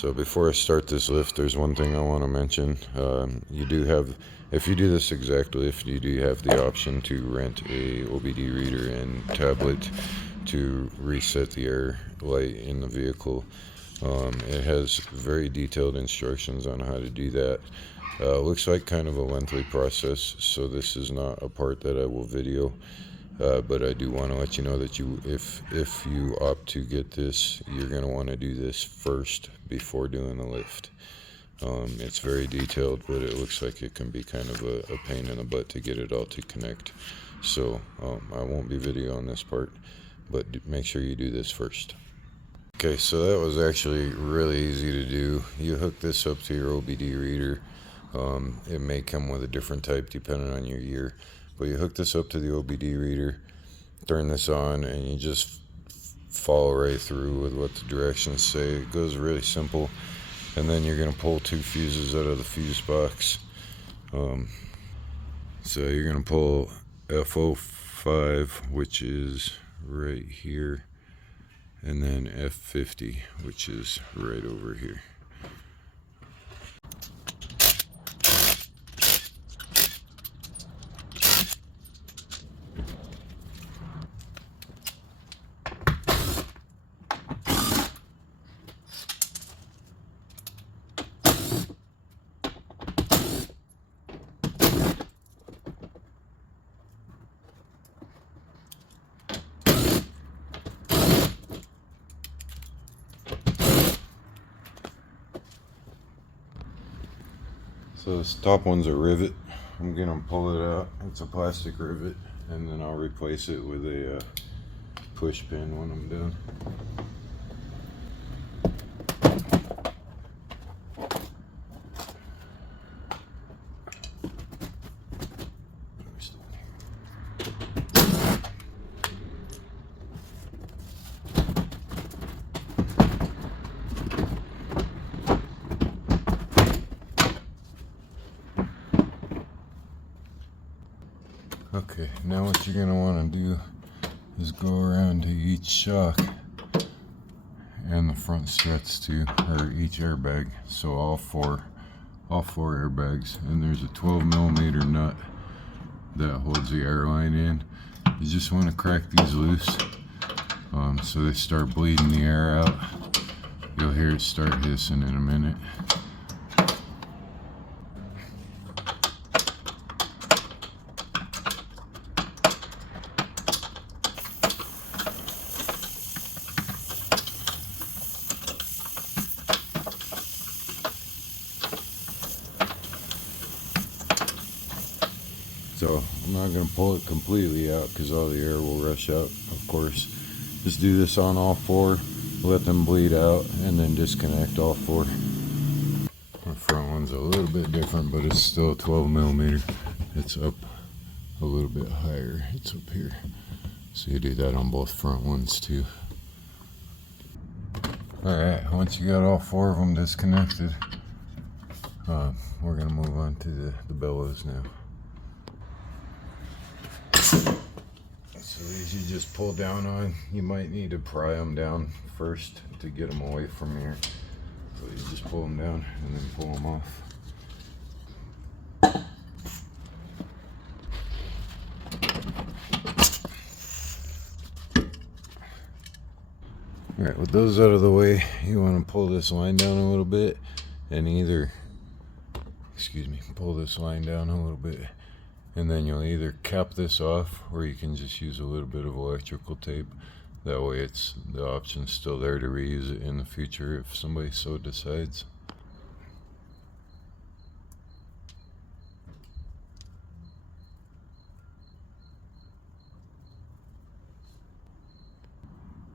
So before I start this lift, there's one thing I want to mention. You do have, if you do this exact lift, you do have the option to rent a OBD reader and tablet to reset the air light in the vehicle. It has very detailed instructions on how to do that. Looks like kind of a lengthy process, so this is not a part that I will video. But I do want to let you know that if you opt to get this, you're going to want to do this first before doing the lift. It's very detailed, but it looks like it can be kind of a pain in the butt to get it all to connect. So I won't be videoing this part, but make sure you do this first. Okay, so that was actually really easy to do. You hook this up to your OBD reader. It may come with a different type depending on your year. But you hook this up to the OBD reader, turn this on, and you just follow right through with what the directions say. It goes really simple. And then you're going to pull 2 fuses out of the fuse box. So you're going to pull F05, which is right here, and then F50, which is right over here. So this top one's a rivet. I'm gonna pull it out. It's a plastic rivet, and then I'll replace it with a push pin when I'm done. Okay, now what you're gonna want to do is go around to each shock and the front struts too, or each airbag. So all four airbags, and there's a 12mm nut that holds the air line in. You just want to crack these loose, so they start bleeding the air out. You'll hear it start hissing in a minute. So I'm not going to pull it completely out because all the air will rush out, of course. Just do this on all 4, let them bleed out, and then disconnect all 4. The front one's a little bit different, but it's still 12mm. It's up a little bit higher. It's up here. So you do that on both front ones too. Alright, once you got all 4 of them disconnected, we're going to move on to the bellows now. So these you just pull down on. You might need to pry them down first to get them away from here. So you just pull them down and then pull them off. Alright, with those out of the way, you want to pull this line down a little bit and pull this line down a little bit. And then you'll either cap this off, or you can just use a little bit of electrical tape. That way the option's still there to reuse it in the future if somebody so decides.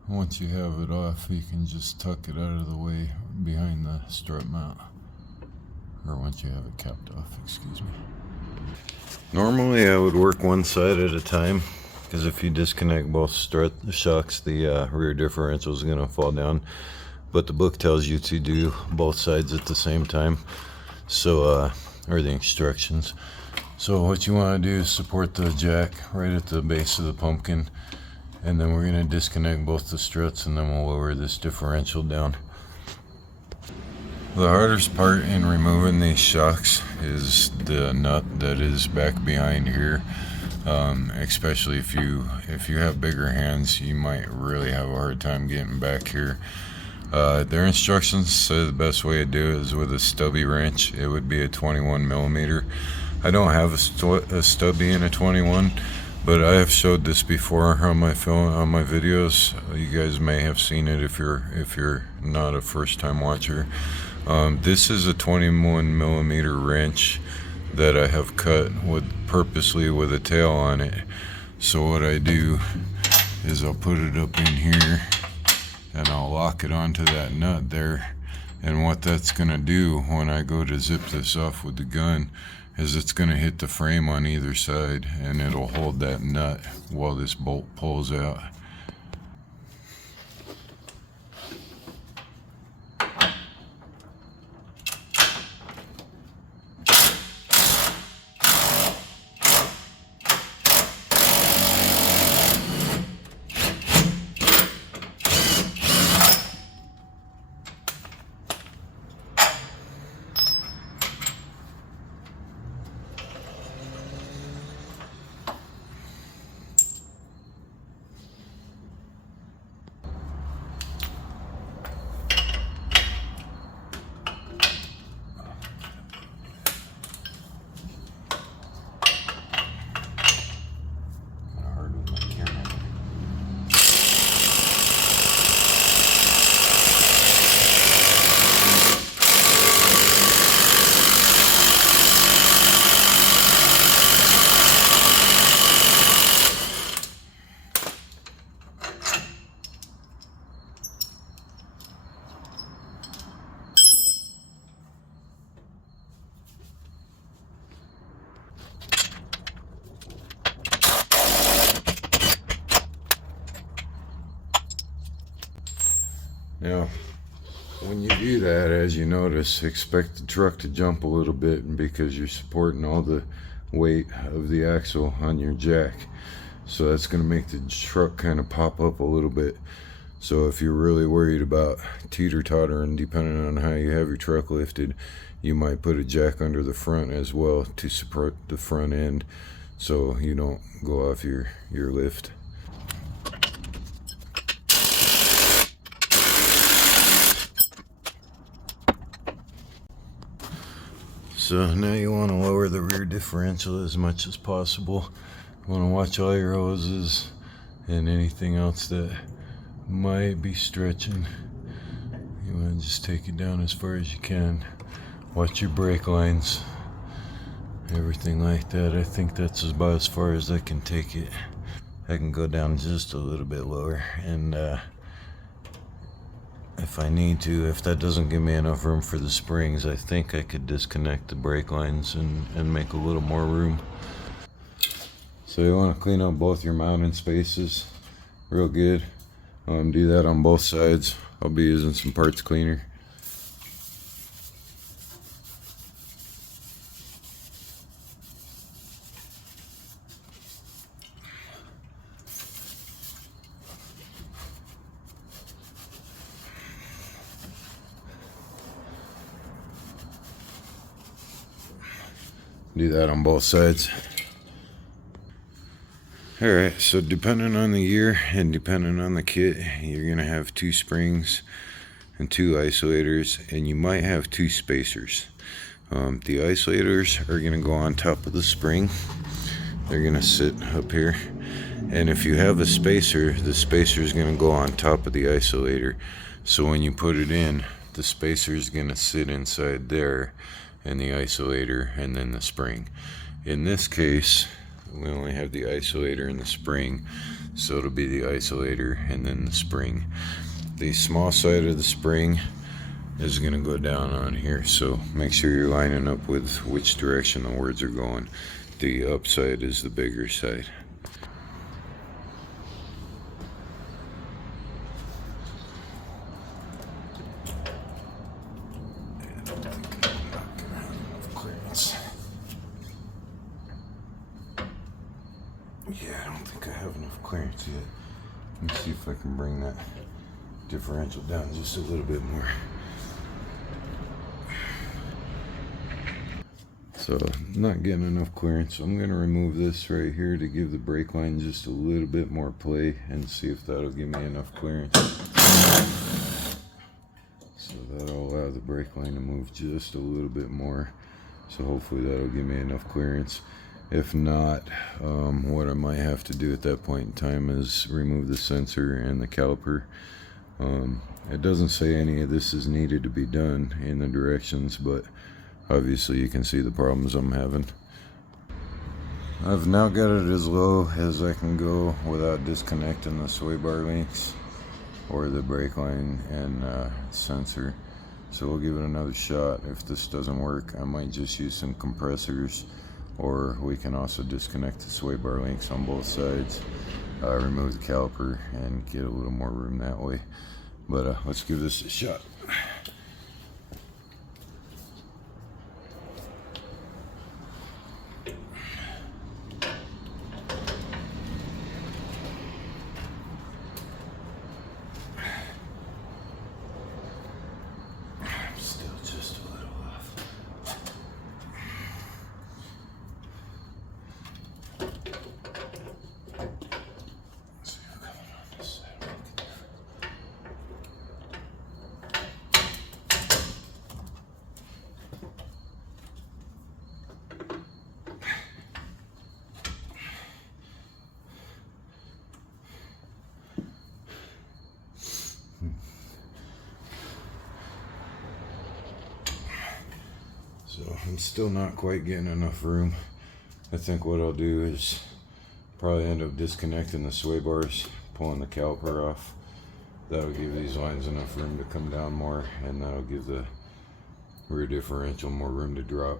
Once you have it off, you can just tuck it out of the way behind the strut mount. Or once you have it capped off, excuse me. Normally I would work one side at a time, because if you disconnect both strut shocks, the rear differential is going to fall down. But the book tells you to do both sides at the same time, so or the instructions. So what you want to do is support the jack right at the base of the pumpkin, and then we're going to disconnect both the struts, and then we'll lower this differential down. The hardest part in removing these shocks is the nut that is back behind here. Especially if you have bigger hands, you might really have a hard time getting back here. Their instructions say the best way to do it is with a stubby wrench. It would be a 21 millimeter. I don't have a stubby in a 21, but I have showed this before on my videos. You guys may have seen it if you're not a first-time watcher. This is a 21 millimeter wrench that I have cut purposely with a tail on it. So what I do is I'll put it up in here and I'll lock it onto that nut there. And what that's gonna do when I go to zip this off with the gun is it's gonna hit the frame on either side and it'll hold that nut while this bolt pulls out. Now, when you do that, as you notice, expect the truck to jump a little bit because you're supporting all the weight of the axle on your jack. So that's going to make the truck kind of pop up a little bit. So if you're really worried about teeter-tottering, depending on how you have your truck lifted, you might put a jack under the front as well to support the front end so you don't go off your lift. So now you want to lower the rear differential as much as possible. You want to watch all your hoses and anything else that might be stretching. You want to just take it down as far as you can. Watch your brake lines, everything like that. I think that's about as far as I can take it. I can go down just a little bit lower, and if I need to, if that doesn't give me enough room for the springs, I think I could disconnect the brake lines and make a little more room. So you want to clean up both your mounting spaces real good. Do that on both sides. I'll be using some parts cleaner. Do that on both sides. Alright, so depending on the year and depending on the kit, you're going to have 2 springs and 2 isolators, and you might have 2 spacers. The isolators are going to go on top of the spring. They're going to sit up here. And if you have a spacer, the spacer is going to go on top of the isolator. So when you put it in, the spacer is going to sit inside there, and the isolator, and then the spring. In this case, we only have the isolator and the spring, so it'll be the isolator and then the spring. The small side of the spring is going to go down on here, so make sure you're lining up with which direction the words are going. The upside is the bigger side. Yeah, I don't think I have enough clearance yet. Let me see if I can bring that differential down just a little bit more. So not getting enough clearance. I'm going to remove this right here to give the brake line just a little bit more play and see if that'll give me enough clearance. So that'll allow the brake line to move just a little bit more. So hopefully that'll give me enough clearance. If not, what I might have to do at that point in time is remove the sensor and the caliper. It doesn't say any of this is needed to be done in the directions, but obviously you can see the problems I'm having. I've now got it as low as I can go without disconnecting the sway bar links or the brake line and sensor. So we'll give it another shot. If this doesn't work, I might just use some compressors, or we can also disconnect the sway bar links on both sides, remove the caliper, and get a little more room that way. But let's give this a shot. So I'm still not quite getting enough room. I think what I'll do is probably end up disconnecting the sway bars, pulling the caliper off. That'll give these lines enough room to come down more, and that'll give the rear differential more room to drop.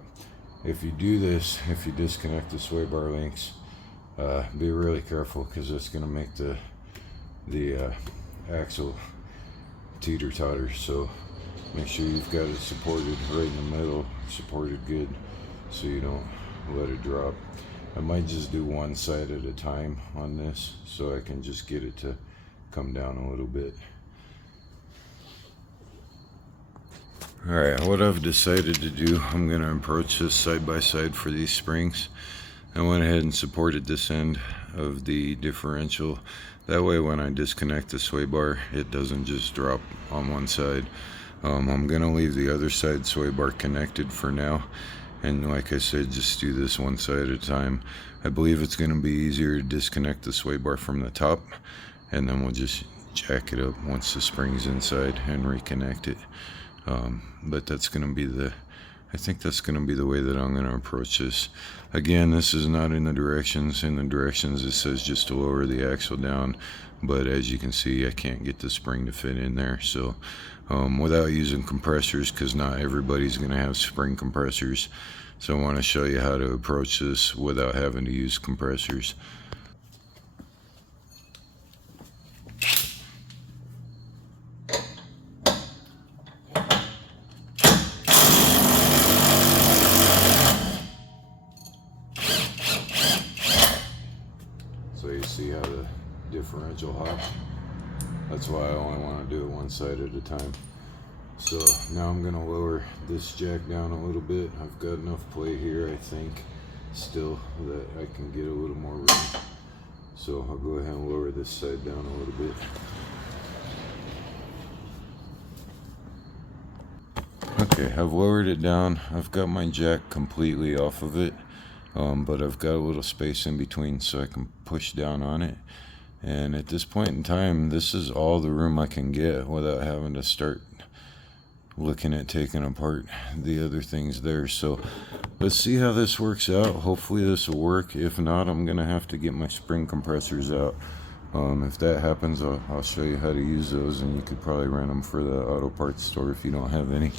If you do this, if you disconnect the sway bar links, be really careful, because it's going to make the axle teeter-totter. So make sure you've got it supported right in the middle, supported good, so you don't let it drop. I might just do one side at a time on this, so I can just get it to come down a little bit. Alright, what I've decided to do, I'm going to approach this side by side for these springs. I went ahead and supported this end of the differential. That way when I disconnect the sway bar, it doesn't just drop on one side. I'm going to leave the other side sway bar connected for now. And like I said, just do this one side at a time. I believe it's going to be easier to disconnect the sway bar from the top, and then we'll just jack it up once the spring's inside and reconnect it. But that's going to be I think that's going to be the way that I'm going to approach this. Again, this is not in the directions. In the directions it says just to lower the axle down, but as you can see, I can't get the spring to fit in there. So without using compressors, because not everybody's going to have spring compressors, so I want to show you how to approach this without having to use compressors. So you see how the differential hops? That's why I only want to do it one side at a time. So now I'm going to lower this jack down a little bit. I've got enough play here, I think, still, that I can get a little more room. So I'll go ahead and lower this side down a little bit. Okay, I've lowered it down. I've got my jack completely off of it, but I've got a little space in between so I can push down on it. And at this point in time, this is all the room I can get without having to start looking at taking apart the other things there. So let's see how this works out. Hopefully this will work. If not, I'm gonna have to get my spring compressors out. If that happens, I'll show you how to use those, and you could probably rent them for the auto parts store if you don't have any.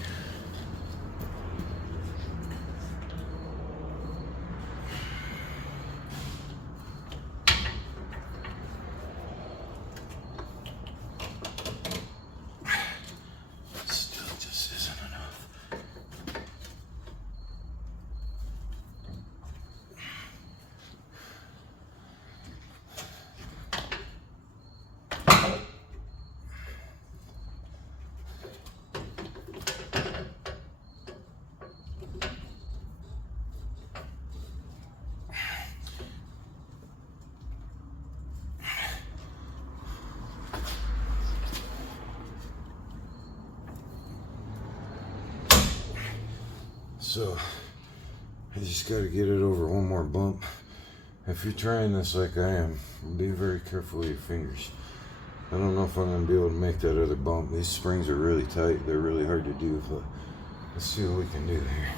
So I just got to get it over one more bump. If you're trying this like I am, be very careful with your fingers. I don't know if I'm going to be able to make that other bump. These springs are really tight. They're really hard to do, but let's see what we can do here.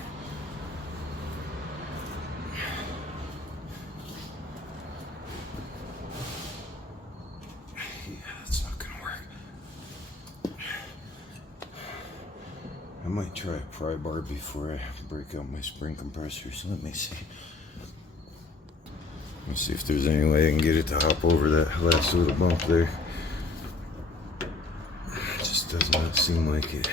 Yeah, that's not going to work. I might try a pry bar before I break out my spring compressors. Let me see. Let's see if there's any way I can get it to hop over that last little bump there. It just does not seem like it.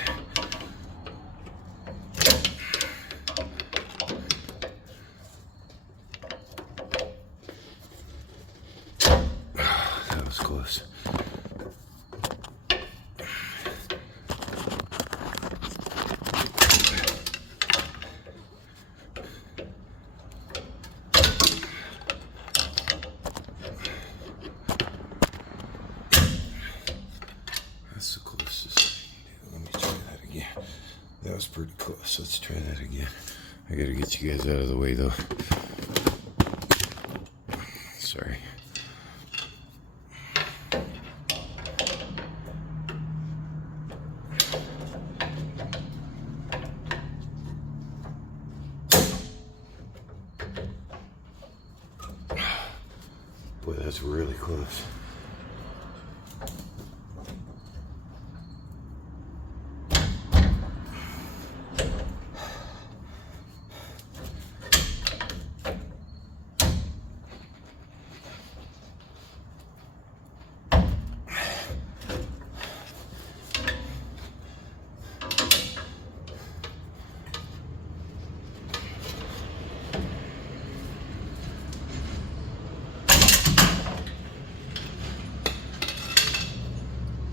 That was close. That's the closest. Let me try that again. That was pretty close. Let's try that again. I gotta get you guys out of the way though. Sorry. Boy, that's really close.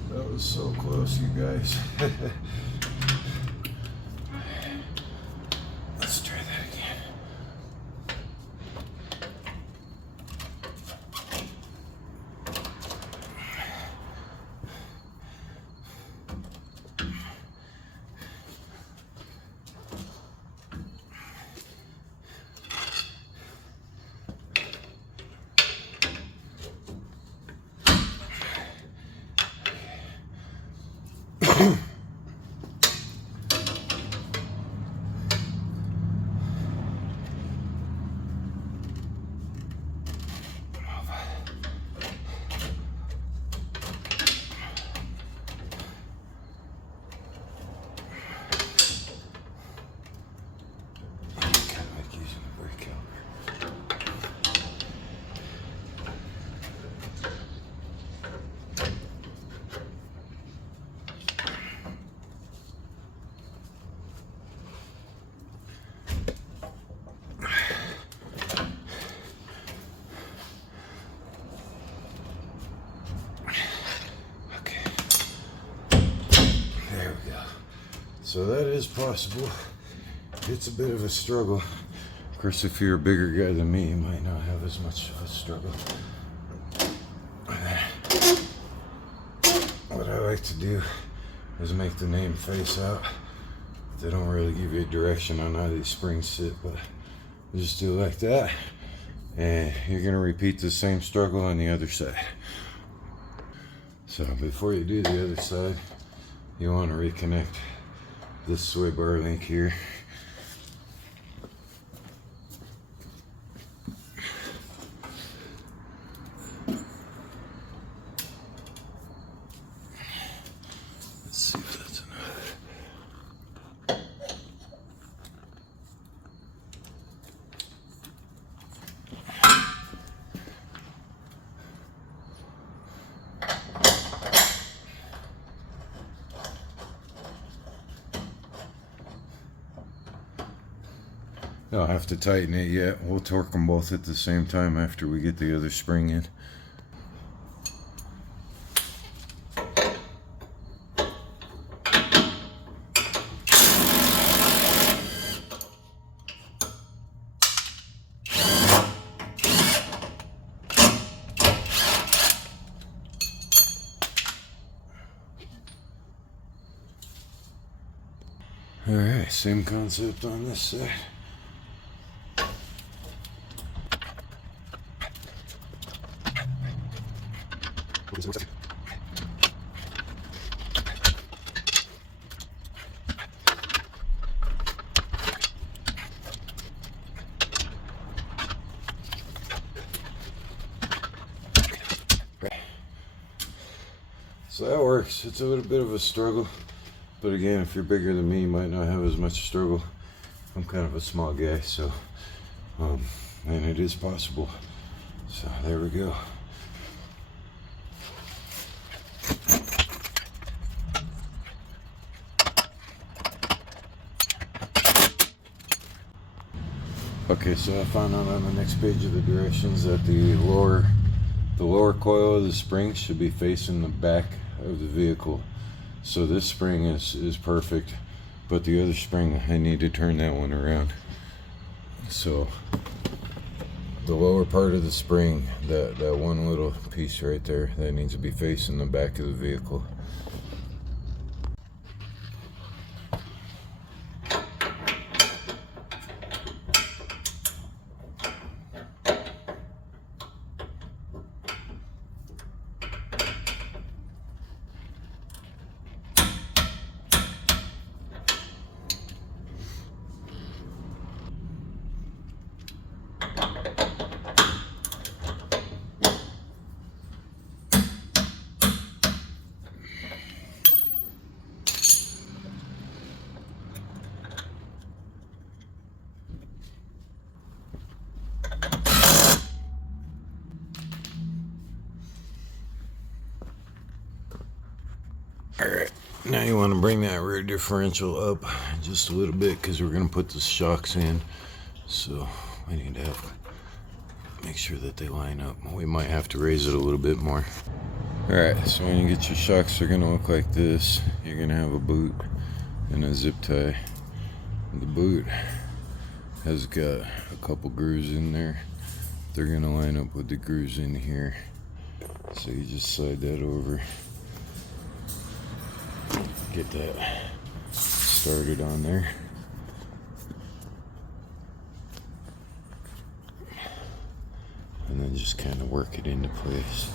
That was so close, you guys. Let's try that again. So that is possible. It's a bit of a struggle. Of course, if you're a bigger guy than me, you might not have as much of a struggle. What I like to do is make the name face out. They don't really give you a direction on how these springs sit, but just do it like that. And you're gonna repeat the same struggle on the other side. So before you do the other side, you want to reconnect this sway bar link here. Let's see if that's enough. Don't have to tighten it yet. We'll torque them both at the same time after we get the other spring in. Alright, same concept on this side. So that works. It's a little bit of a struggle, but again, if you're bigger than me, you might not have as much struggle. I'm kind of a small guy, so and it is possible. So there we go. Okay, so I found out on the next page of the directions that the lower coil of the spring should be facing the back of the vehicle. So this spring is perfect, but the other spring, I need to turn that one around. So the lower part of the spring, that one little piece right there, that needs to be facing the back of the vehicle. Alright, now you want to bring that rear differential up just a little bit because we're going to put the shocks in. So we need to make sure that they line up. We might have to raise it a little bit more. Alright, so when you get your shocks, they're going to look like this. You're going to have a boot and a zip tie. The boot has got a couple grooves in there. They're going to line up with the grooves in here. So you just slide that over. Get that started on there. And then just kind of work it into place.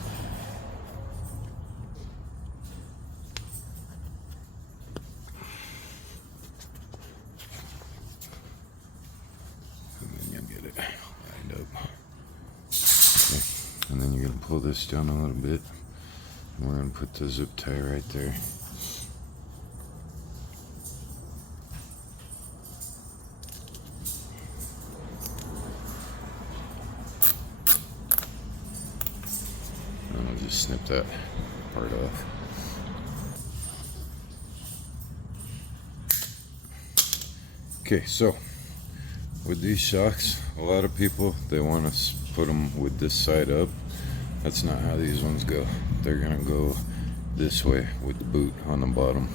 And then you'll get it lined up. Okay. And then you're going to pull this down a little bit. And we're going to put the zip tie right there. Just snip that part off. Okay, so with these shocks, a lot of people, they want to put them with this side up. That's not how these ones go. They're gonna go this way with the boot on the bottom.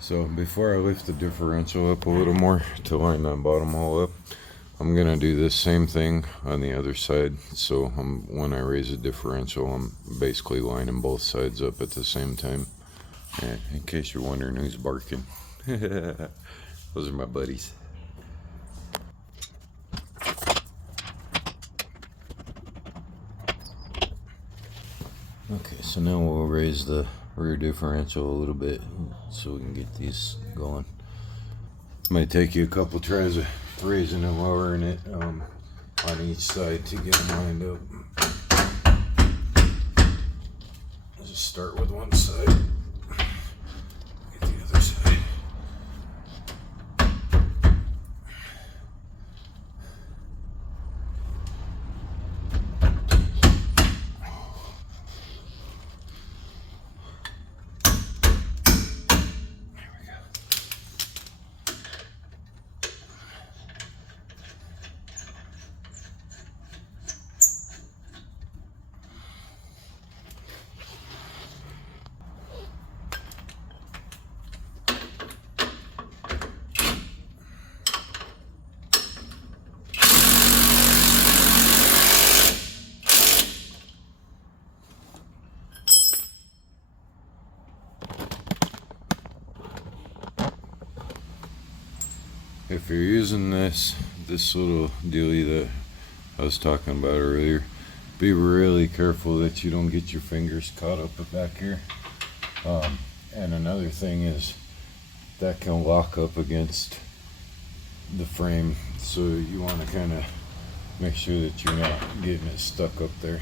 So before I lift the differential up a little more to line that bottom hole up, I'm gonna do this same thing on the other side. So when I raise the differential, I'm basically lining both sides up at the same time. And in case you're wondering who's barking, those are my buddies. Okay, so now we'll raise the rear differential a little bit so we can get these going. It might take you a couple tries of raising and lowering it on each side to get them lined up. I'll just start with one side, get the other side. if you're using this little dealie that I was talking about earlier, be really careful that you don't get your fingers caught up back here. And another thing is that can lock up against the frame, so you want to kind of make sure that you're not getting it stuck up there.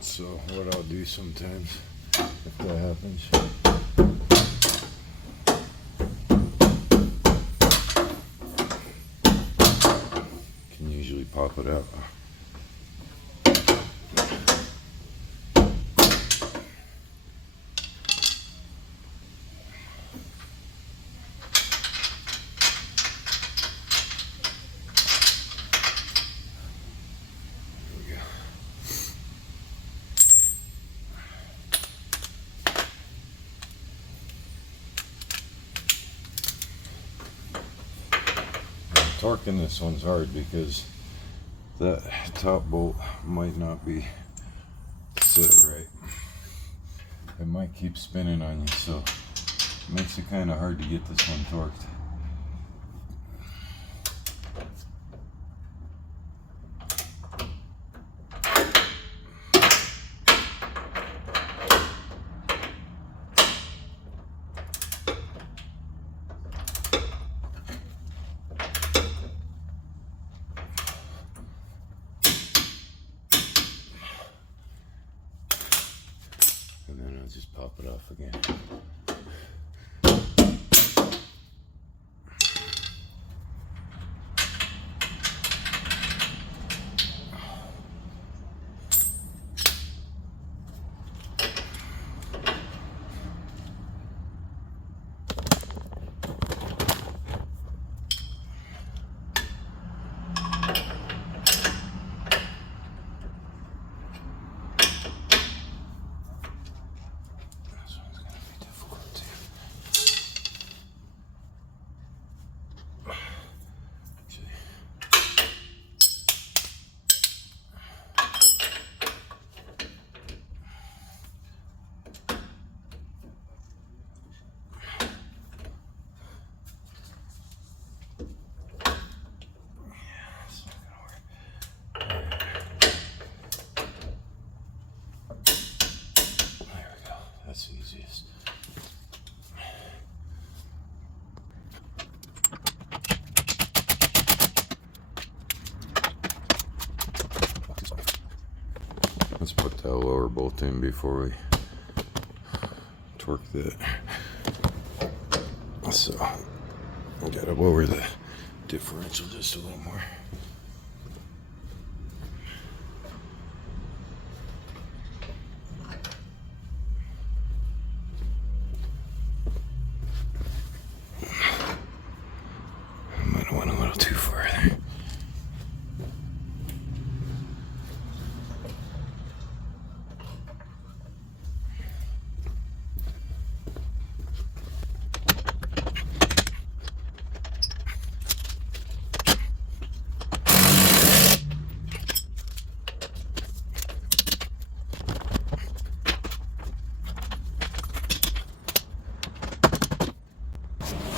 So what I'll do sometimes, if that happens, can usually pop it out. Torquing this one's hard because that top bolt might not be set right. It might keep spinning on you, so it makes it kind of hard to get this one torqued. And then I'll just pop it off again. That's the easiest. Let's put that lower bolt in before we torque that. So we gotta lower the differential just a little more.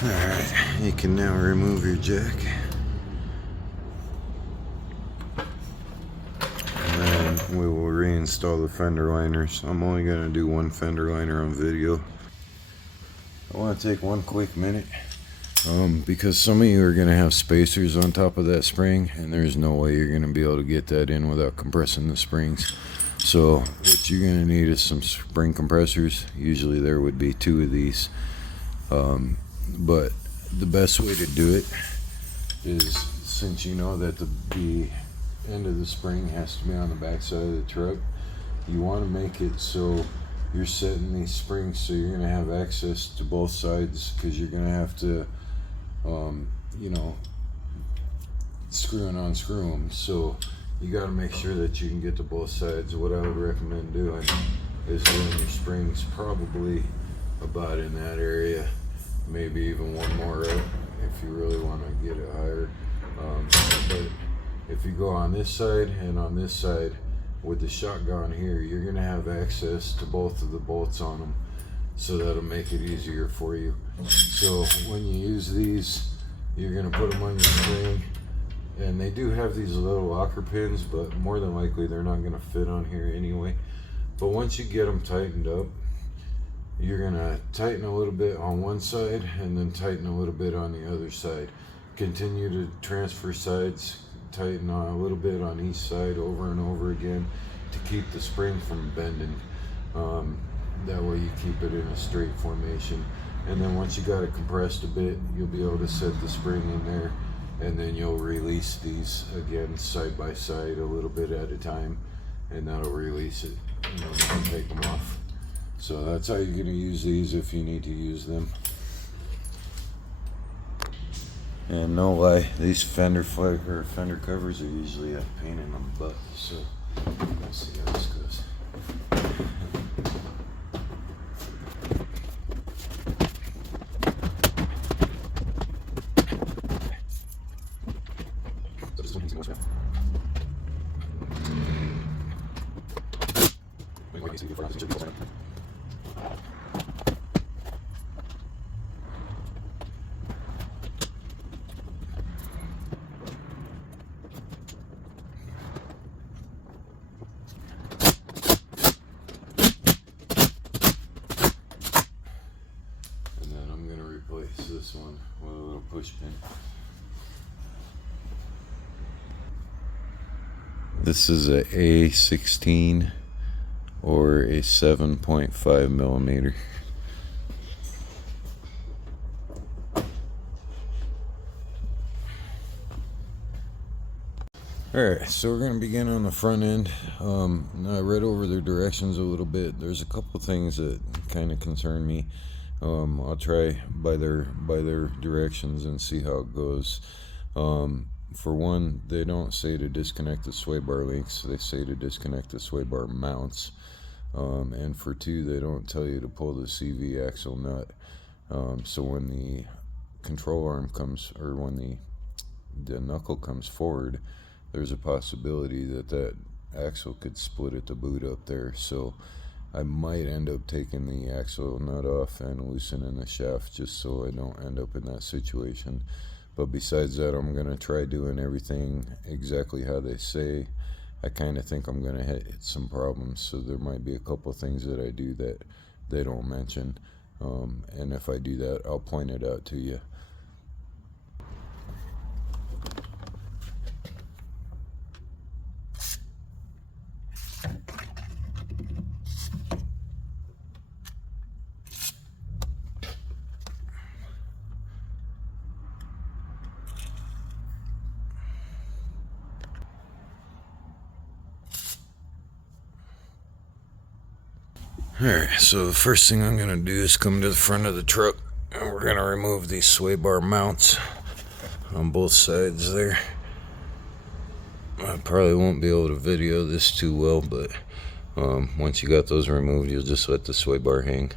Alright, you can now remove your jack. And then we will reinstall the fender liners. I'm only going to do one fender liner on video. I want to take one quick minute because some of you are going to have spacers on top of that spring, and there's no way you're going to be able to get that in without compressing the springs. So what you're going to need is some spring compressors. Usually there would be 2 of these. But the best way to do it is, since you know that the end of the spring has to be on the back side of the truck, you want to make it so you're setting these springs so you're going to have access to both sides, because you're going to have to you know, screw and unscrew them. So you got to make sure that you can get to both sides. What I would recommend doing is doing your springs probably about in that area, maybe even one more up if you really want to get it higher. But if you go on this side and on this side with the shotgun here, you're going to have access to both of the bolts on them, so that'll make it easier for you. So when you use these, you're going to put them on your spring, and they do have these little locker pins, but more than likely they're not going to fit on here anyway. But once you get them tightened up, you're going to tighten a little bit on one side and then tighten a little bit on the other side. Continue to transfer sides, tighten on a little bit on each side over and over again to keep the spring from bending. That way you keep it in a straight formation. And then once you got it compressed a bit, you'll be able to set the spring in there, and then you'll release these again side by side a little bit at a time, and that'll release it, and then you can take them off. So that's how you're going to use these if you need to use them. And no lie, these fender covers are usually a pain in the butt. So let's see how this goes. This one with a little push pin. This is a A16 or a 7.5 millimeter. Alright, so we're going to begin on the front end. I read over their directions a little bit. There's a couple things that kind of concern me. I'll try by their directions and see how it goes. For one, they don't say to disconnect the sway bar links, they say to disconnect the sway bar mounts. And for two, they don't tell you to pull the CV axle nut. So when the control arm comes, or when the knuckle comes forward, there's a possibility that axle could split at the boot up there. So I might end up taking the axle nut off and loosening the shaft just so I don't end up in that situation. But besides that, I'm going to try doing everything exactly how they say. I kind of think I'm going to hit some problems, so there might be a couple things that I do that they don't mention. And if I do that, I'll point it out to you. Alright, so the first thing I'm going to do is come to the front of the truck, and we're going to remove these sway bar mounts on both sides there. I probably won't be able to video this too well, but once you got those removed, you'll just let the sway bar hang.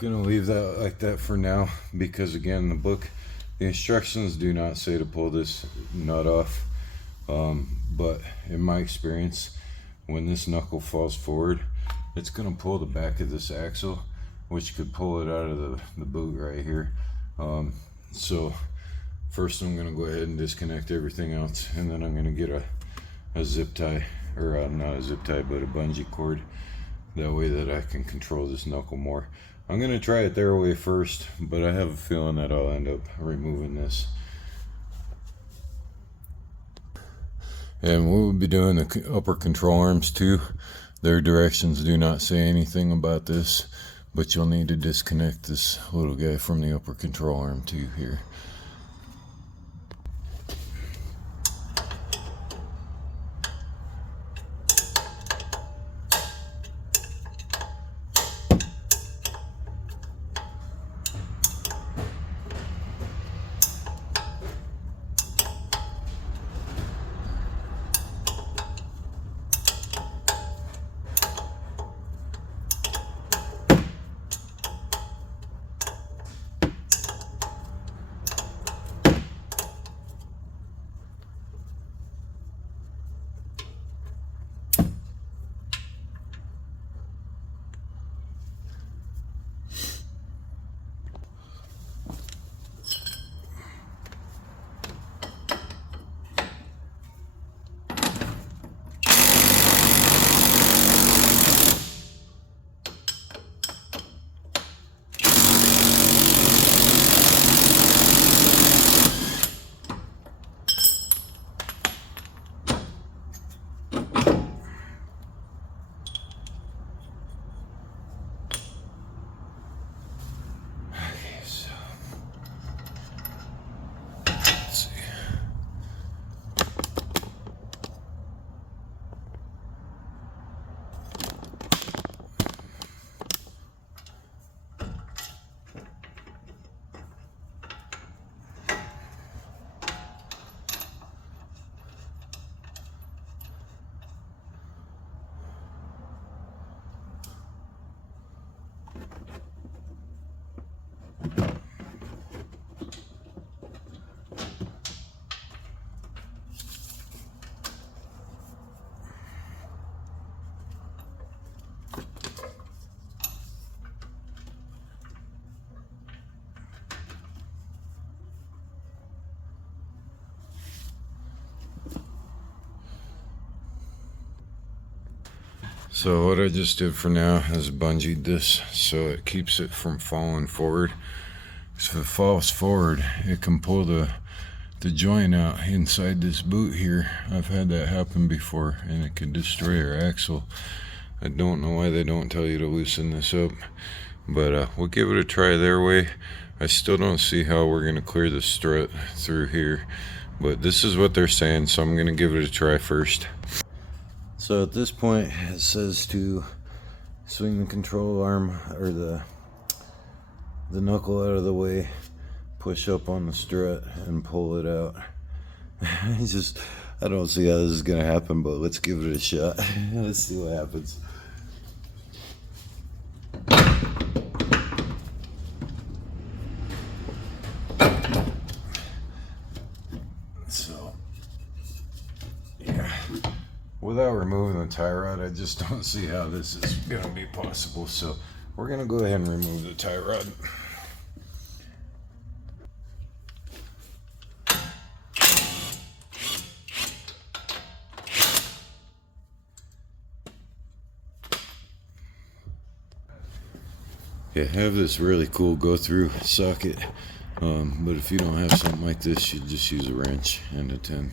gonna leave that like that for now, because again, the instructions do not say to pull this nut off, but in my experience, when this knuckle falls forward, it's gonna pull the back of this axle, which could pull it out of the boot right here. So first I'm gonna go ahead and disconnect everything else, and then I'm gonna get a zip tie, or not a zip tie, but a bungee cord. That way that I can control this knuckle more. I'm gonna try it their way first, but I have a feeling that I'll end up removing this. And we will be doing the upper control arms too. Their directions do not say anything about this, but you'll need to disconnect this little guy from the upper control arm too here. So what I just did for now is bungeed this so it keeps it from falling forward. So if it falls forward, it can pull the joint out inside this boot here. I've had that happen before, and it can destroy your axle. I don't know why they don't tell you to loosen this up, but we'll give it a try their way. I still don't see how we're going to clear the strut through here, but this is what they're saying, so I'm going to give it a try first. So at this point, it says to swing the control arm, or the knuckle out of the way, push up on the strut, and pull it out. I don't see how this is gonna happen, but let's give it a shot. Let's see what happens. So, yeah. Without removing the tie rod, I just don't see how this is gonna be possible. So we're gonna go ahead and remove the tie rod. Okay, have this really cool go through socket, but if you don't have something like this, you just use a wrench and a 10.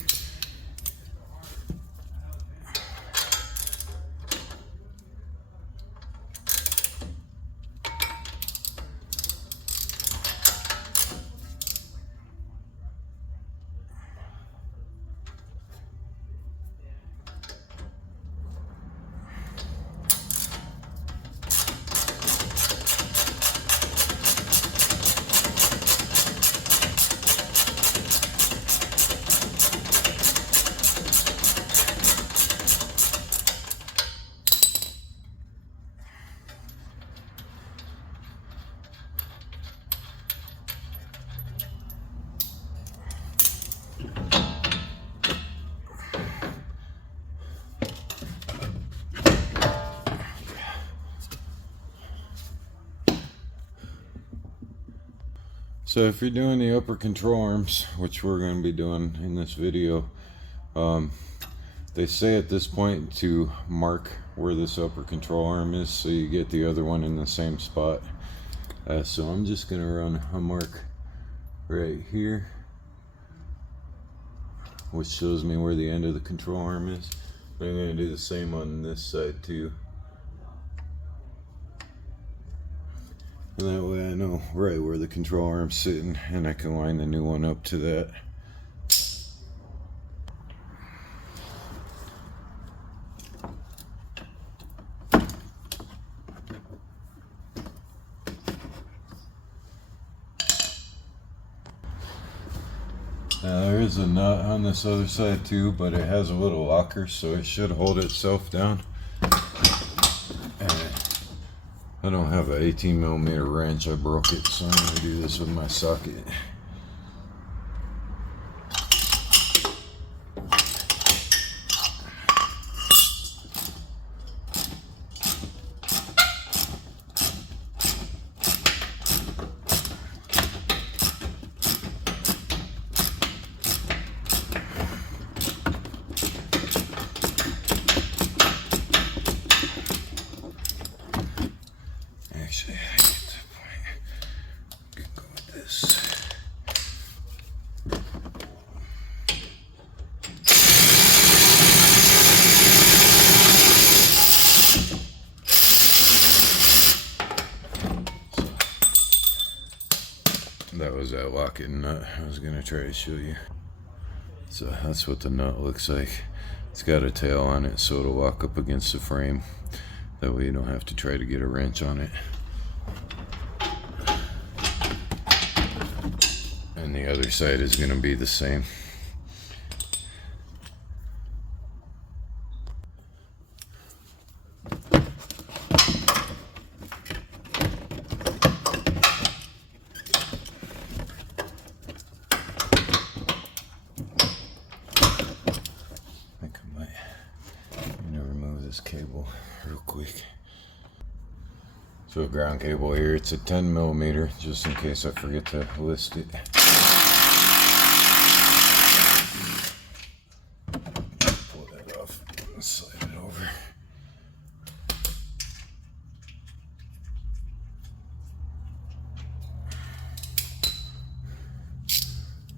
So if you're doing the upper control arms, which we're going to be doing in this video, they say at this point to mark where this upper control arm is so you get the other one in the same spot. So I'm just going to run a mark right here, which shows me where the end of the control arm is. But I'm going to do the same on this side too. And that way I know right where the control arm's sitting, and I can line the new one up to that. Now there is a nut on this other side too, but it has a little locker, so it should hold itself down. And I don't have an 18mm wrench, I broke it, so I'm going to do this with my socket. Actually, I get to the point. I can go with this. That was that locking nut I was going to try to show you. So that's what the nut looks like. It's got a tail on it so it'll lock up against the frame. That way you don't have to try to get a wrench on it. And the other side is going to be the same. This cable real quick. So a ground cable here, it's a 10mm, just in case I forget to list it. Pull that off and slide it over.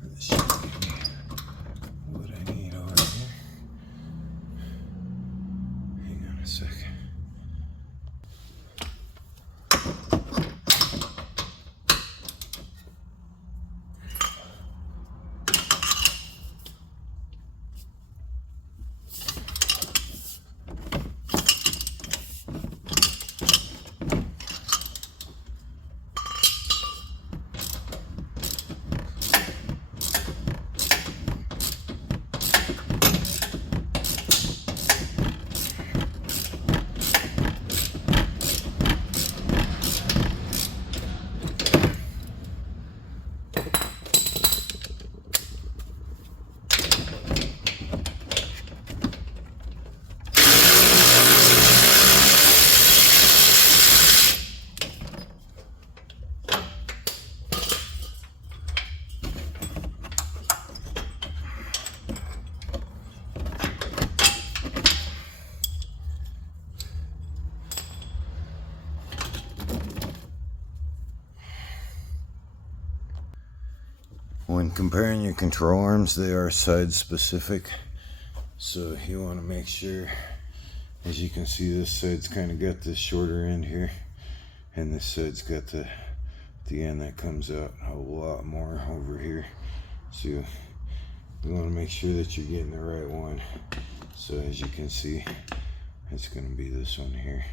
This should give me what I need over here. A second. When comparing your control arms, they are side specific, so you want to make sure, as you can see, this side's kind of got this shorter end here, and this side's got the end that comes out a lot more over here. So you want to make sure that you're getting the right one. So as you can see, it's going to be this one here.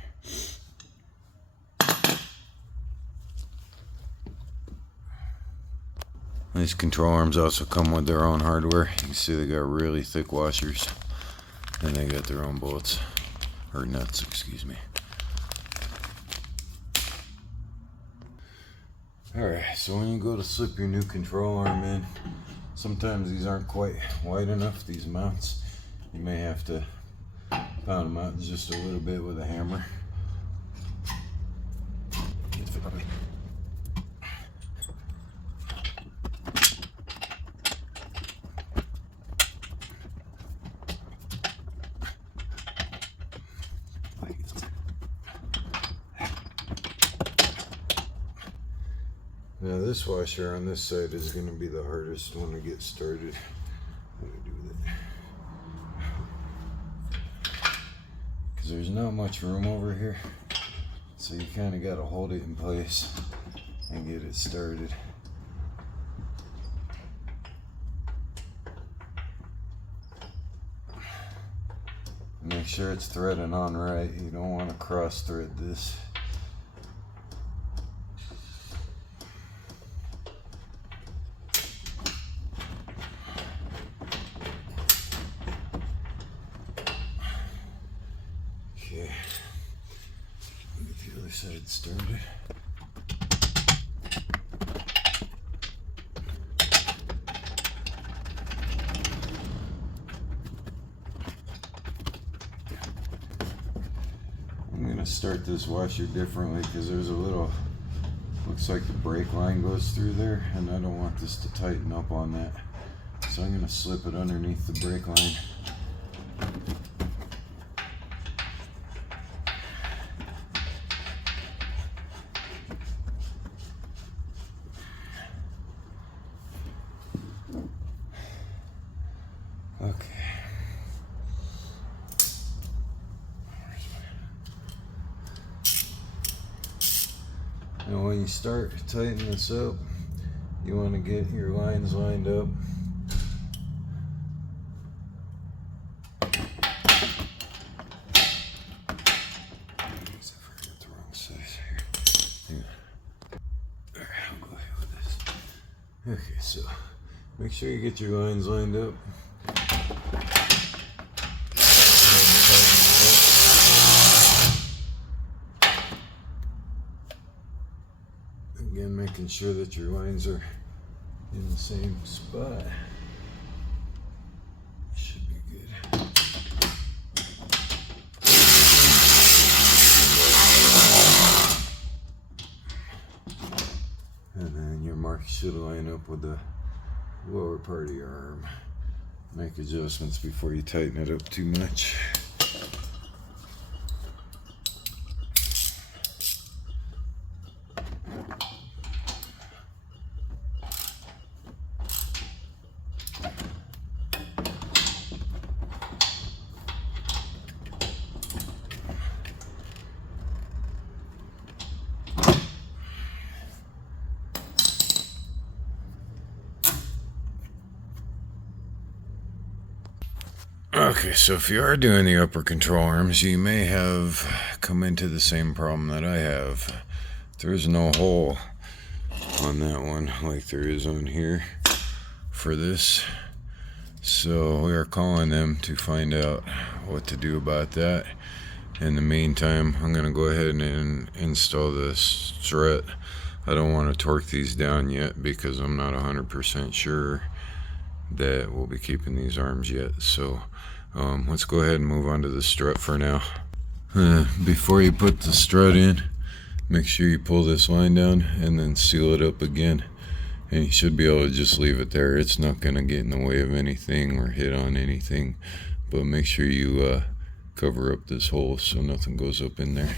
These control arms also come with their own hardware. You can see they got really thick washers, and they got their own bolts, or nuts, excuse me. Alright, so when you go to slip your new control arm in, sometimes these aren't quite wide enough, these mounts. You may have to pound them out just a little bit with a hammer. Now this washer on this side is going to be the hardest one to get started. What do I do with it? Because there's not much room over here, so you kind of got to hold it in place and get it started. Make sure it's threading on right. You don't want to cross thread this. Okay, get the other side started. I'm going to start this washer differently because there's a little, looks like the brake line goes through there, and I don't want this to tighten up on that. So I'm going to slip it underneath the brake line. Okay. And when you start tightening this up, you want to get your lines lined up. Except for I got the wrong size here. Alright, I'll go ahead with this. Okay, so make sure you get your lines lined up. Again, making sure that your lines are in the same spot. Should be good. And then your mark should line up with the lower part of your arm. Make adjustments before you tighten it up too much. Okay, so if you are doing the upper control arms, you may have come into the same problem that I have. There's no hole on that one like there is on here for this. So we are calling them to find out what to do about that. In the meantime, I'm going to go ahead and install the strut. I don't want to torque these down yet because I'm not 100% sure that we'll be keeping these arms yet. So let's go ahead and move on to the strut for now. Before you put the strut in, make sure you pull this line down and then seal it up again, and you should be able to just leave it there. It's not going to get in the way of anything or hit on anything, but make sure you cover up this hole so nothing goes up in there.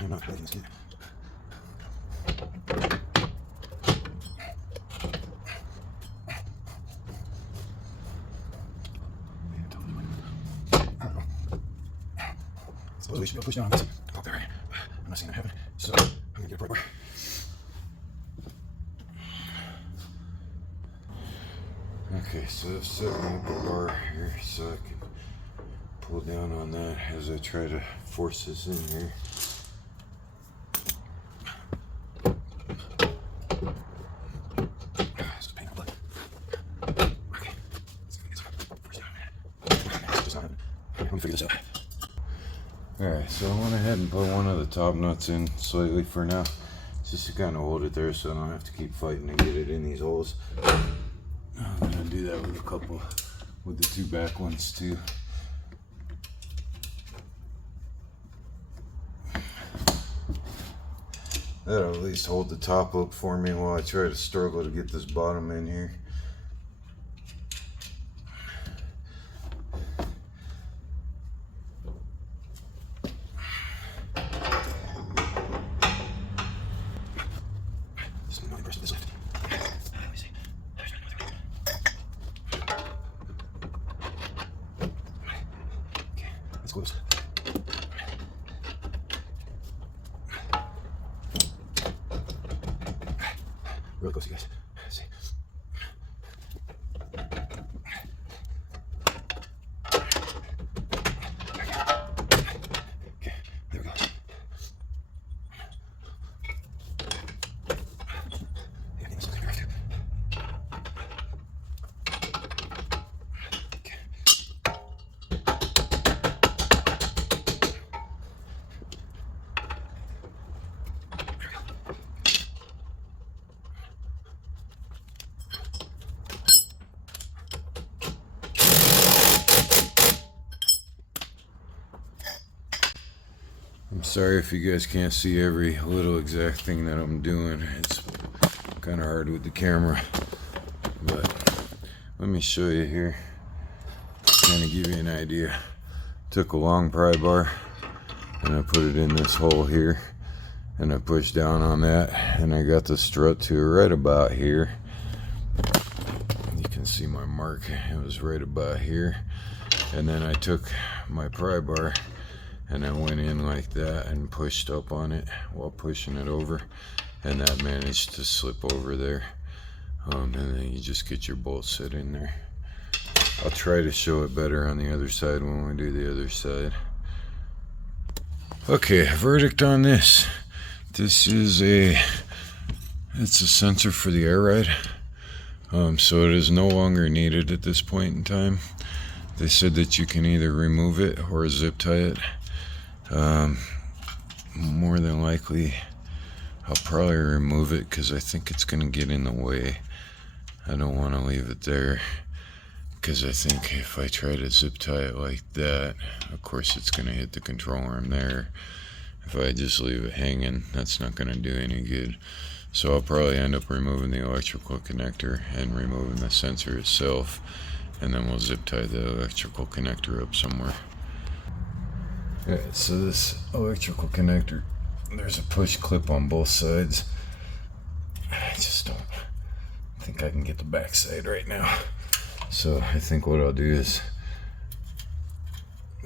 I'm not hiding this yet. So we should be able to push down on this. Oh, there. I'm not seeing that happen. So I'm gonna get a right. Okay, so I've set me up a bar here so I can pull down on that as I try to force this in here. It's a pain in the butt. Okay, let's go get some force down. Just not happening. Okay, let me figure this out. Alright, so I went ahead and put one of the top nuts in slightly for now, just to kind of hold it there so I don't have to keep fighting to get it in these holes. I'm gonna do that with a couple, with the two back ones too. That'll at least hold the top up for me while I try to struggle to get this bottom in here. Close. Real close, you guys. Let's see. Okay, there we go. I'm sorry if you guys can't see every little exact thing that I'm doing. It's kind of hard with the camera, but let me show you here, kind of give you an idea. Took a long pry bar and I put it in this hole here, and I pushed down on that, and I got the strut to right about here. You can see my mark, it was right about here. And then I took my pry bar and I went in like that and pushed up on it while pushing it over, and that managed to slip over there. And then you just get your bolt set in there. I'll try to show it better on the other side when we do the other side. Okay, verdict on this. This is it's a sensor for the air ride. So it is no longer needed at this point in time. They said that you can either remove it or zip tie it. More than likely I'll probably remove it because I think it's gonna get in the way. I don't want to leave it there because I think if I try to zip tie it like that, of course it's gonna hit the control arm there. If I just leave it hanging, that's not gonna do any good. So I'll probably end up removing the electrical connector and removing the sensor itself, and then we'll zip tie the electrical connector up somewhere. Alright, so this electrical connector, there's a push clip on both sides. I just don't think I can get the back side right now. So I think what I'll do is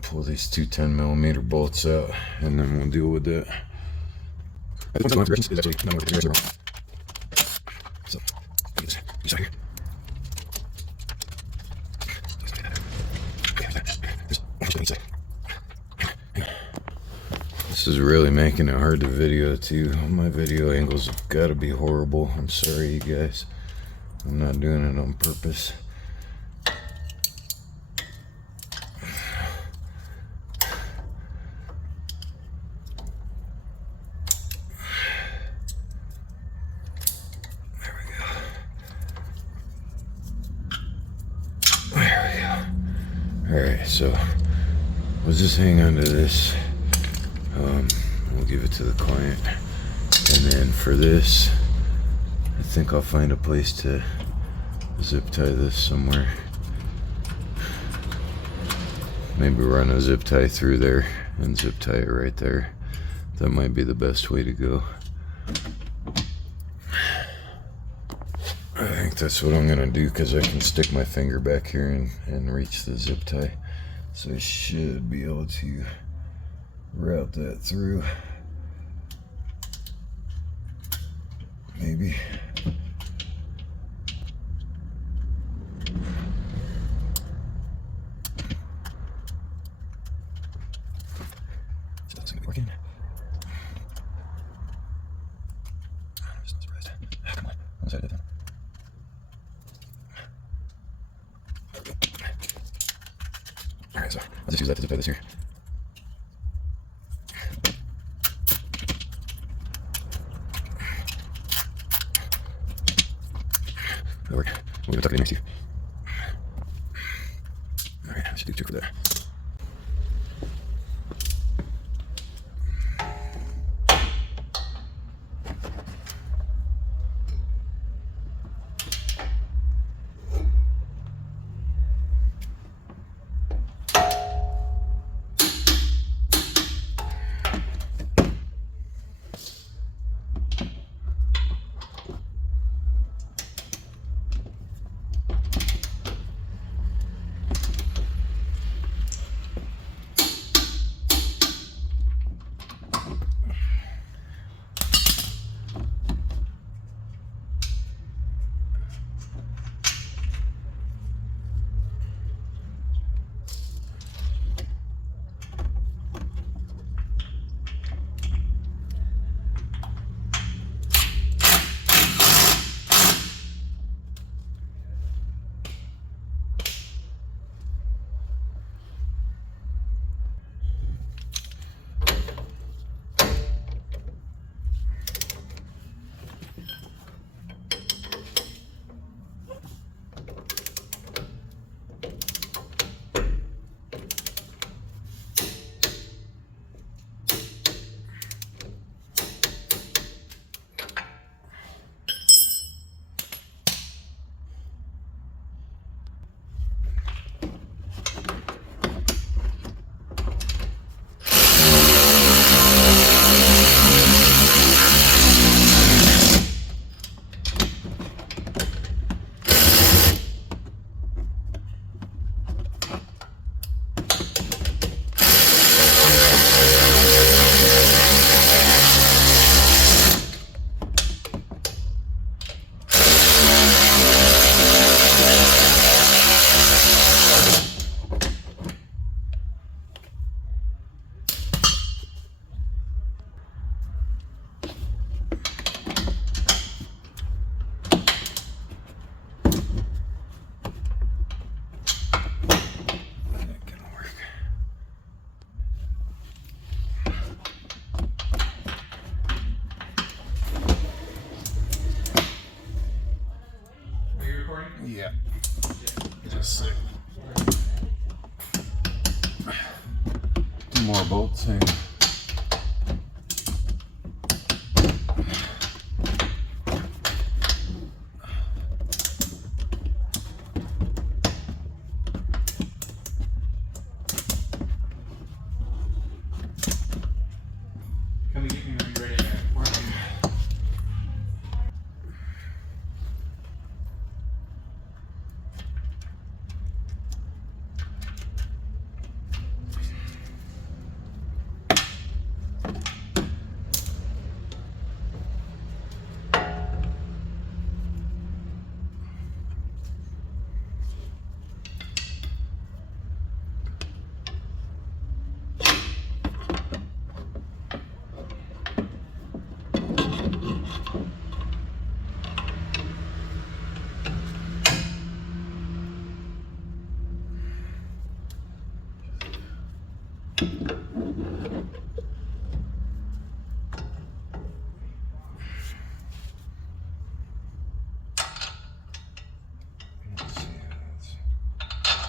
pull these two 10mm bolts out, and then we'll deal with that. This is really making it hard to video too. My video angles have got to be horrible. I'm sorry, you guys. I'm not doing it on purpose. Alright, so we'll just hang on to this. We'll give it to the client. And then for this, I think I'll find a place to zip tie this somewhere. Maybe run a zip tie through there and zip tie it right there. That might be the best way to go. I think that's what I'm gonna do because I can stick my finger back here and reach the zip tie. So I should be able to route that through. Maybe. Still seems to be working. I'm just surprised. Come on, one side of it. Alright, so I'll just use that to zip tie this here. That'll work. We're gonna tuck it in next to you. Alright, I should do the trick for that. Yeah. Just sick. Two more bolts here. Come and get me when you're ready to work.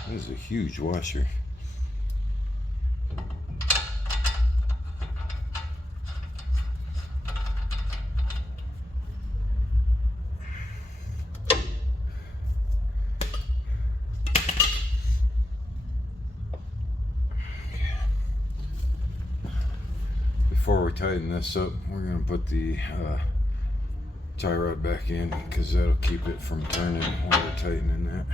This is a huge washer. Before we tighten this up, we're going to put the tie rod back in because that'll keep it from turning while we're tightening that.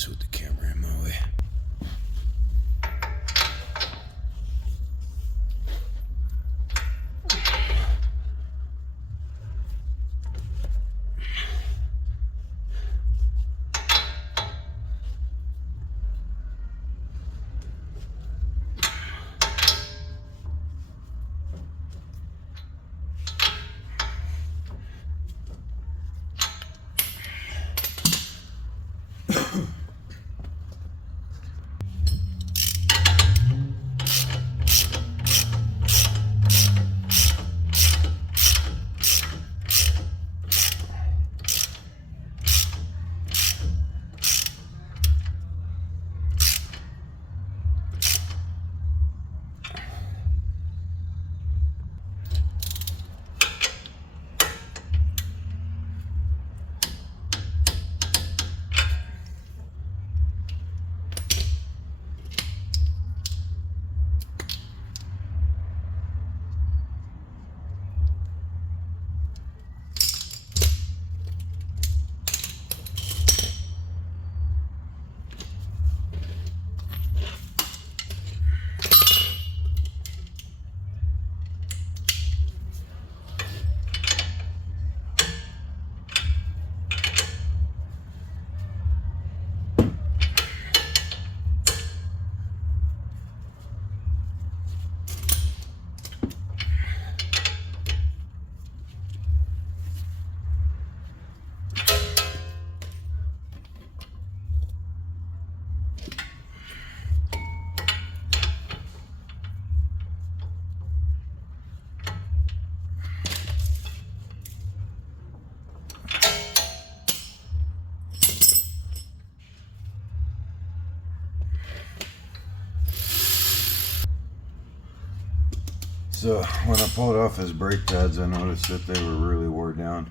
this with the camera in my way. So when I pulled off his brake pads, I noticed that they were really wore down.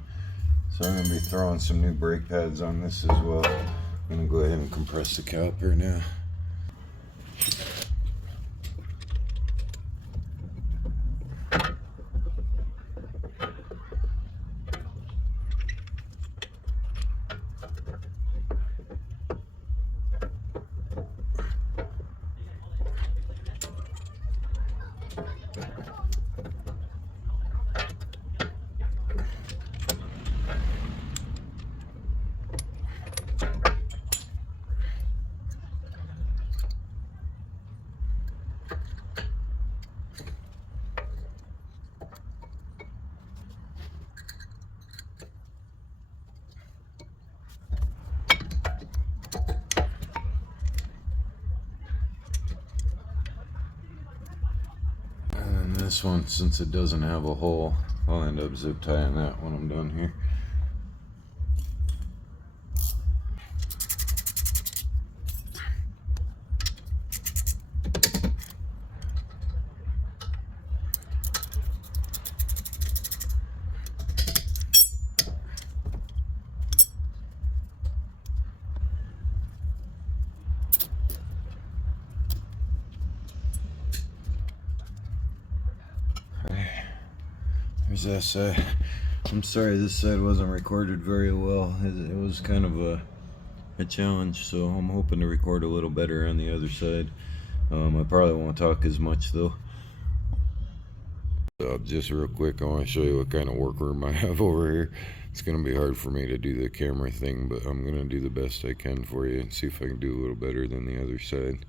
So I'm going to be throwing some new brake pads on this as well. I'm going to go ahead and compress the caliper now. This one, since it doesn't have a hole, I'll end up zip tying that when I'm done here. There's that side. I'm sorry this side wasn't recorded very well. It was kind of a challenge, so I'm hoping to record a little better on the other side. I probably won't talk as much though. Just real quick, I want to show you what kind of workroom I have over here. It's going to be hard for me to do the camera thing, but I'm going to do the best I can for you and see if I can do a little better than the other side.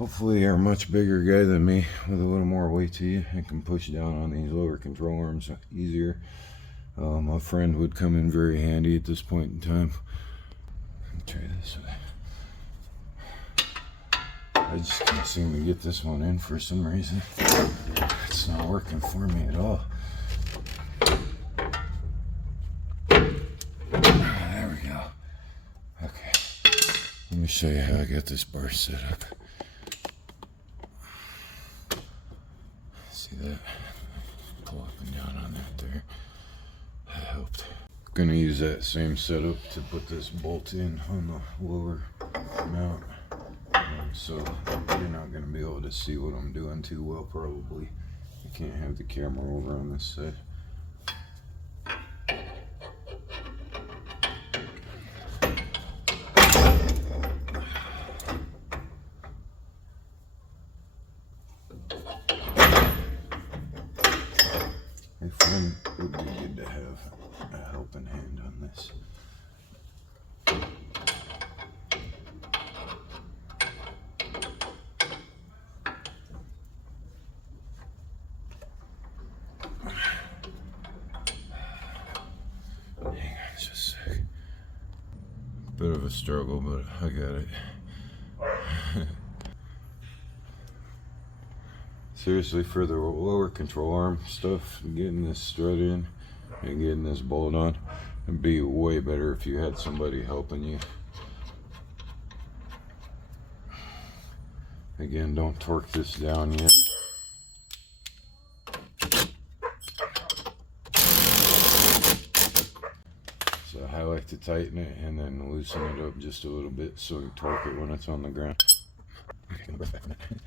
hopefully you're a much bigger guy than me with a little more weight to you and can push down on these lower control arms easier. A friend would come in very handy at this point in time. Try this way. I just can't seem to get this one in for some reason. It's not working for me at all. There we go. Okay. Let me show you how I got this bar set up. See that? Pull up and down on that there. That helped. Gonna use that same setup to put this bolt in on the lower mount. So you're not going to be able to see what I'm doing too well, probably. I can't have the camera over on this side. My friend would be good to have a helping hand on this. Bit of a struggle, but I got it. Seriously, for the lower control arm stuff, getting this strut in and getting this bolt on, it'd be way better if you had somebody helping you. Again, don't torque this down yet. So I like to tighten it and then loosen it up just a little bit so you torque it when it's on the ground. Okay, gonna brush back from it.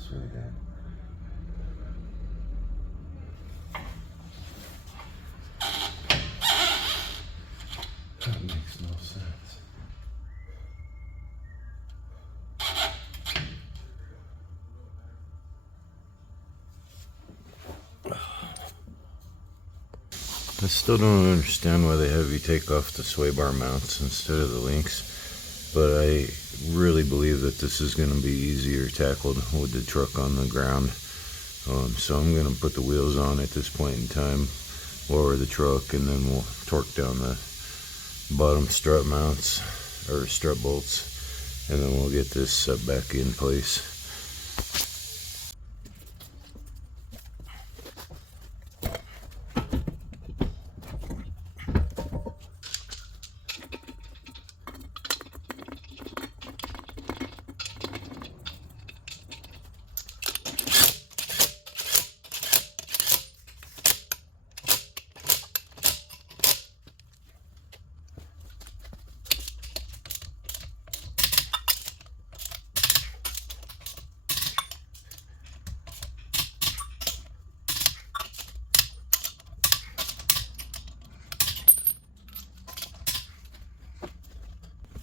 this way then. That makes no sense. I still don't understand why they have you take off the sway bar mounts instead of the links, but I really believe that this is going to be easier tackled with the truck on the ground. So I'm going to put the wheels on at this point in time, lower the truck, and then we'll torque down the bottom strut mounts or strut bolts, and then we'll get this set back in place.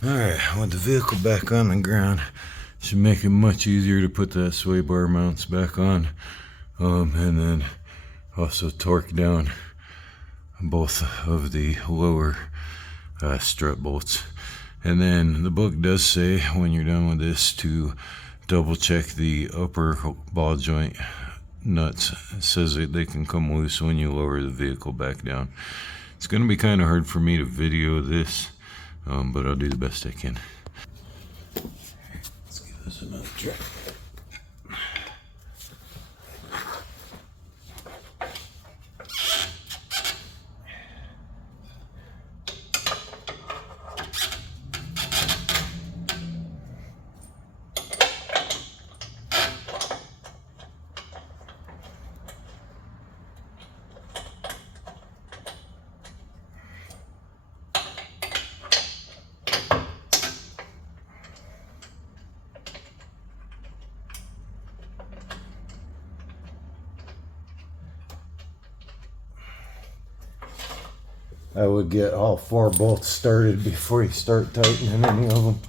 Alright, with the vehicle back on the ground, should make it much easier to put that sway bar mounts back on, and then also torque down both of the lower strut bolts. And then the book does say when you're done with this to double check the upper ball joint nuts. It says that they can come loose when you lower the vehicle back down. It's going to be kind of hard for me to video this, but I'll do the best I can. Let's give this another try. I would get all 4 bolts started before you start tightening any of them.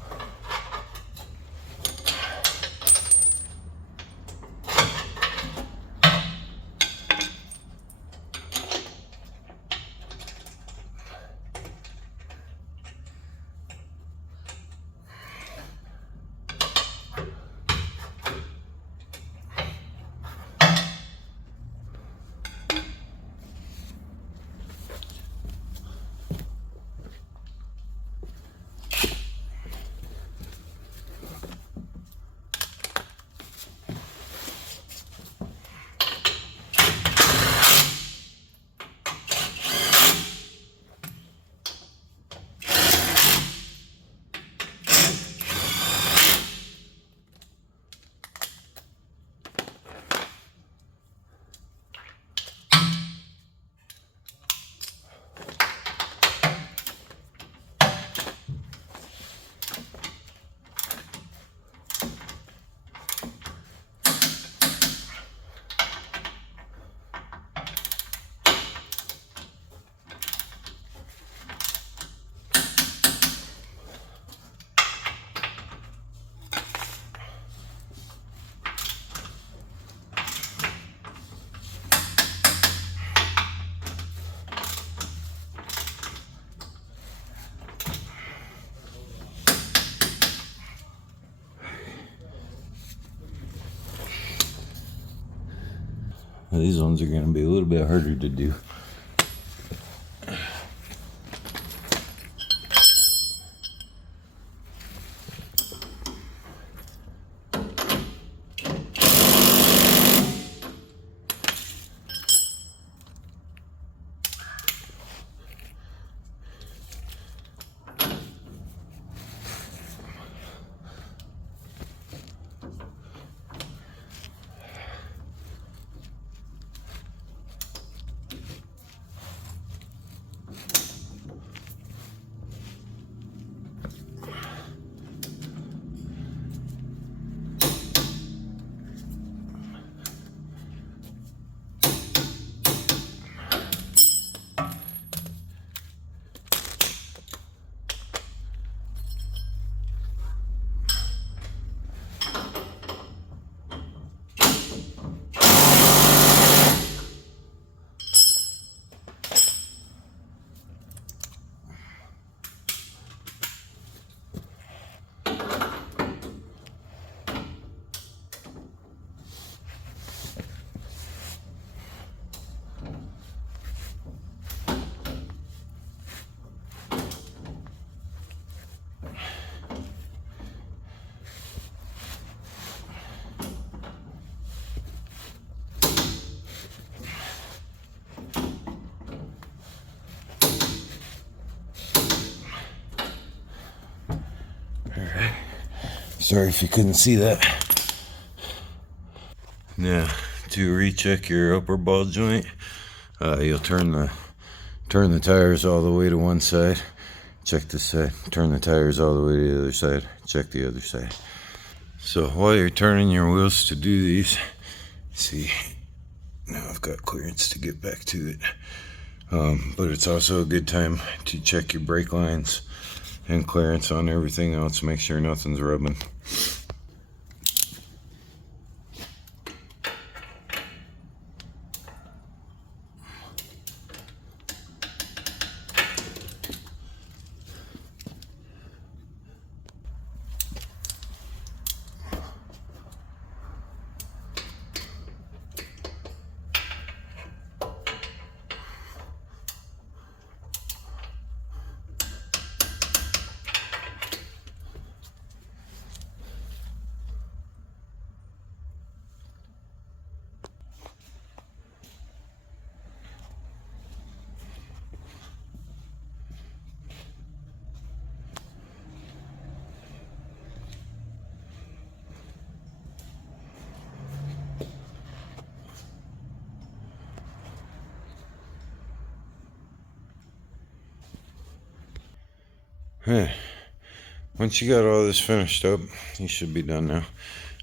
These ones are going to be a little bit harder to do. Sorry if you couldn't see that. Now, to recheck your upper ball joint, you'll turn the tires all the way to one side. Check this side. Turn the tires all the way to the other side. Check the other side. So while you're turning your wheels to do these, see, now I've got clearance to get back to it. But it's also a good time to check your brake lines and clearance on everything else. Make sure nothing's rubbing. Once you got all this finished up, you should be done now.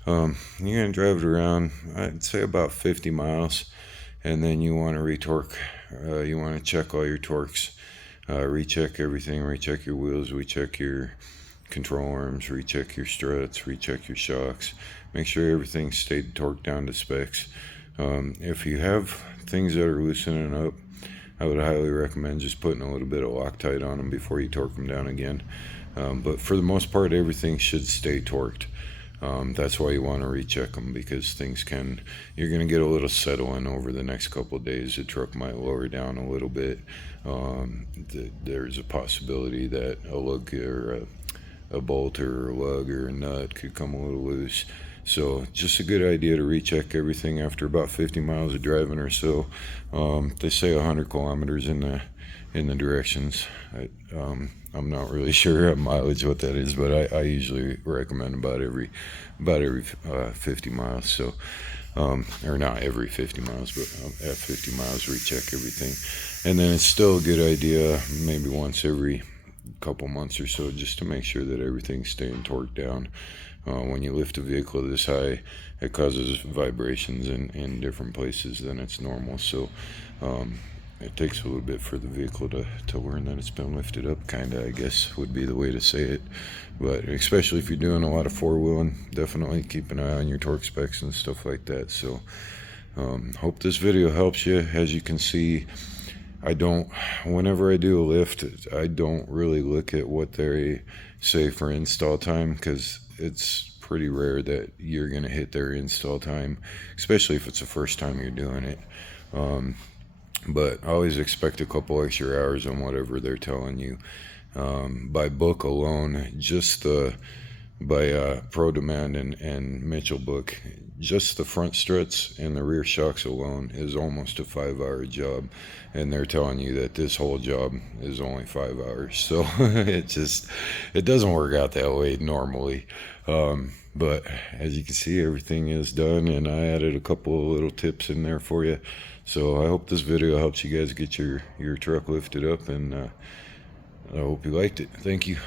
You're gonna drive it around, I'd say about 50 miles, and then you want to retorque. You want to check all your torques, recheck everything, recheck your wheels, recheck your control arms, recheck your struts, recheck your shocks. Make sure everything stayed torqued down to specs. If you have things that are loosening up, I would highly recommend just putting a little bit of Loctite on them before you torque them down again. But for the most part, everything should stay torqued. That's why you want to recheck them, because you're going to get a little settling over the next couple of days. The truck might lower down a little bit. There's a possibility that a lug or a bolt or a lug or a nut could come a little loose. So just a good idea to recheck everything after about 50 miles of driving or so. They say 100 kilometers in the directions. I'm not really sure of mileage what that is, but I usually recommend about every 50 miles. So, or not every 50 miles, but at 50 miles recheck everything. And then it's still a good idea, maybe once every couple months or so, just to make sure that everything's staying torqued down. When you lift a vehicle this high, it causes vibrations in different places than it's normal. So it takes a little bit for the vehicle to learn that it's been lifted up, I guess would be the way to say it. But especially if you're doing a lot of four-wheeling, definitely keep an eye on your torque specs and stuff like that. So hope this video helps you. As you can see, whenever I do a lift, I don't really look at what they say for install time, because it's pretty rare that you're going to hit their install time, especially if it's the first time you're doing it. But I always expect a couple extra hours on whatever they're telling you. By book alone, by Pro Demand and Mitchell book, just the front struts and the rear shocks alone is almost a 5-hour job, and they're telling you that this whole job is only 5 hours. So it doesn't work out that way normally. But as you can see, everything is done, and I added a couple of little tips in there for you. So I hope this video helps you guys get your truck lifted up, and I hope you liked it. Thank you.